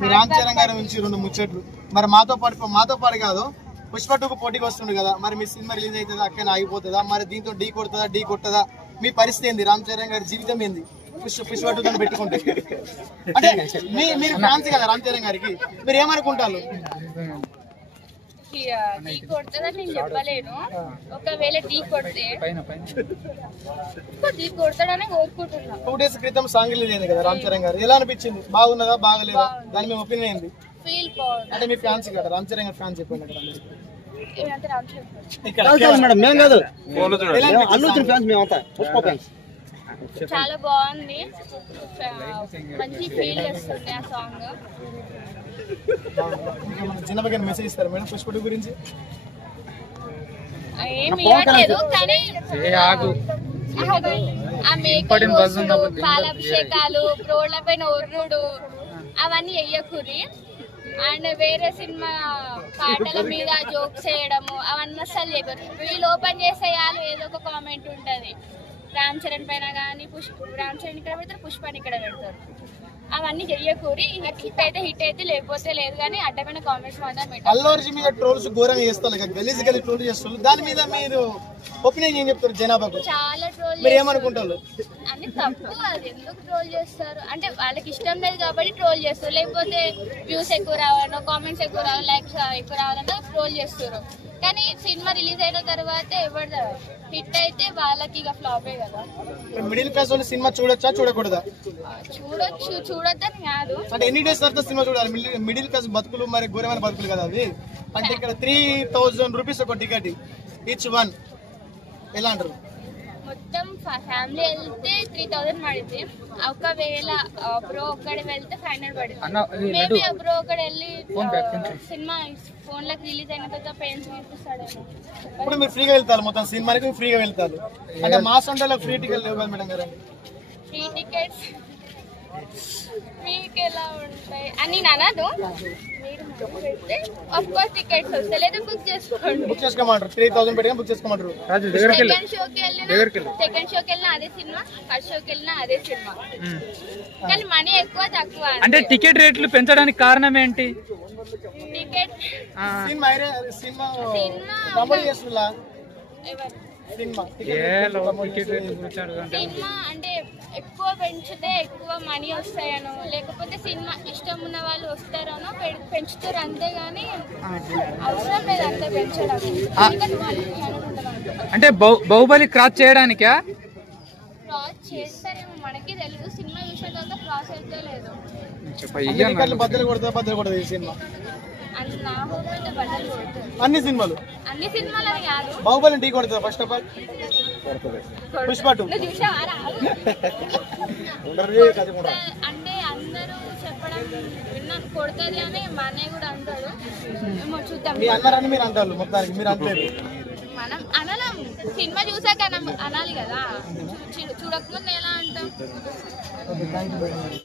మీ రామ్ చరణ్ గారి నుంచి 2 ముచ్చట్లు. మరి మాతో పాటు కాదు పుష్ప 2కు పోటీకి వస్తుంది కదా, మరి మీ సినిమా రిలీజ్ అవుతుందా అక్కడ ఆగిపోతుందా, మరి దీంతో ఢీ కొట్టదా మీ పరిస్థితి ఏంది, రామ్ చరణ్ గారి జీవితం ఏంది పుష్ప 2 పెట్టుకుంటే? అంటే మీరు ఫ్యాన్స్ కదా రామ్ చరణ్ గారికి, మీరు ఏమనుకుంటారు? ఢీ కొడతాదని నేను చెప్పలేను, ఒకవేళ ఢీ కొడితే ఢీ కొడతాడని కోరుకుంటున్నా. 2 డేస్ క్రితం సాంగ్ రిలీజ్ అయింది కదా రామ్ చరణ్ గారు, ఎలా అనిపించింది? బాగున్నదా బాగలేదా? దాని మీ ఒపీనియన్ ఏంది? ఫీల్ బాగుంది. అంటే మీ ఫ్యాన్స్ కదా రామ్ చరణ్ గారి ఫ్యాన్స్ చెప్పండి కదా. చాలా బాగుంది, మంచి ఫీల్ చేస్తుంది ఆ సాంగ్. చిన్న మెసేజ్ ఇస్తారు మేడం పుష్ప 2 గురించి? ఏమి ఇవ్వట్లేదు కానీ ఆ మేకలు పాలాభిషేకాలు రోడ్ల పైన ఒర్రుడు అవన్నీ వెయ్యకూరి. అండ్ వేరే సినిమా పాటల మీద జోక్స్ చేయడము అవన్నీ అస్సలు చేయకూడదు. వీళ్ళు ఓపెన్ చేసేయాలి, ఏదో ఒక కామెంట్ ఉంటుంది రామ్ చరణ్ పైన కానీ రామ్ చరణ్ ఇక్కడ పెడతారు, పుష్పాని ఇక్కడ పెడతారు. అవన్నీ చెయ్యకూరి. హిట్ అయితే లేకపోతే లేదు, కానీ అడ్డమైన కామెంట్స్ మాత్రం అల్లు అర్జున్ మీద ట్రోల్స్ ఘోరంగా చేస్తారు కదా, గలీజ్ ట్రోల్ చేస్తారు. దాని మీద మీరు ఒపీనియన్ ఏం చెప్తారు జనాభాకు? చాలా ట్రోల్ మీరు ఏమనుకుంటారు? అన్ని తప్పు. అది ఎందుకు ట్రోల్ చేస్తారు అంటే వాళ్ళకి ఇష్టం లేదు కాబట్టి ట్రోల్ చేస్తారు, లేకపోతే వ్యూస్ ఎక్కువ రావాలనో కామెంట్స్ ఎక్కువ రావాలి లైక్స్ ఎక్కువ రావాలనో ట్రోల్ చేస్తారు. కానీ సినిమా రిలీజ్ అయిన తర్వాత ఎవరు హిట్ అయితే వాళ్ళకి ఇక ఫ్లాపే కదా. మిడిల్ క్లాస్ వాళ్ళు సినిమా చూడొచ్చా చూడకూడదా? చూడొద్దని కాదు, అంటే ఎన్ని డేస్ తర్వాత సినిమా చూడాలి? మిడిల్ క్లాస్ బతుకులు మరి ఘోరమైన బతుకులు కదా అవి. అంటే ఇక్కడ 3000 రూపీస్ ఒక టికెట్ ఈచ్ వన్, ఎలా అంటారు? మొత్తం ఫ్యామిలీ వెళ్తే 3000 పడింది. ఒకవేళ బ్రో ఒక్కడే వెళ్తే 500 పడింది. మేబీ బ్రో ఒకడు వెళ్ళి సినిమా ఫోన్ లోకి రిలీజ్ అయిన తర్వాత పేరెంట్స్ చూపిస్తాడేమో. ఇప్పుడు మీరు ఫ్రీగా వెళ్తారు, మొత్తం సినిమాకి ఫ్రీగా వెళ్తారు. అంటే మా సొంతలో ఫ్రీ టికెట్ లేవు కదా మేడం గారు? ఫ్రీ టికెట్స్ మీకు ఎలా ఉంటాయి అని అనదు. మీరు పెడితే ఆఫ్ కోర్స్ టికెట్స్ వస్తాయి, లేదా బుక్ చేసుకోండి. బుక్ చేసుకోమంటారు, 3000 పెట్టి బుక్ చేసుకోమంటారు. సెకండ్ షోకి వెళ్ళినా అదే సినిమా, ఫస్ట్ షోకి వెళ్ళినా అదే సినిమా, కానీ మనీ ఎక్కువ తక్కువ. అంటే టికెట్ రేట్లు పెంచడానికి కారణం ఏంటి? టికెట్ సినిమా అంటే ఎక్కువ పెంచితే ఎక్కువ మనీ వస్తాయనో, లేకపోతే సినిమా ఇష్టం ఉన్న వాళ్ళు వస్తారనో పెంచుతారు, అంతేగాని అవసరం లేదు అంతే పెంచడం. అంటే బాహుబలి క్రాస్ చేయడానికా? క్రాస్ చేస్తారేమో మనకి తెలుసు, సినిమా చూసిన తర్వాత క్రాస్ అయితే లేదు. బద్దలు కొడతా ఈ సినిమా అన్ని సినిమాలు అని కాదు, బాహుబలి ఢీ కొడుతుందా ఫస్ట్ ఆఫ్ ఆల్? పుష్ప 2 అంటే అందరూ చెప్పడం విన్నాను కొడుతుంది అని మా అన్నయ్య కూడా అంటాడు. ఏమో చూద్దాం. మీ అన్నారని మీరు అంటారు, మొత్తానికి మీరు అంటారు. మనం అనలేం, సినిమా చూసాక అనాలి కదా, చూడకముందు ఎలా అంటాం?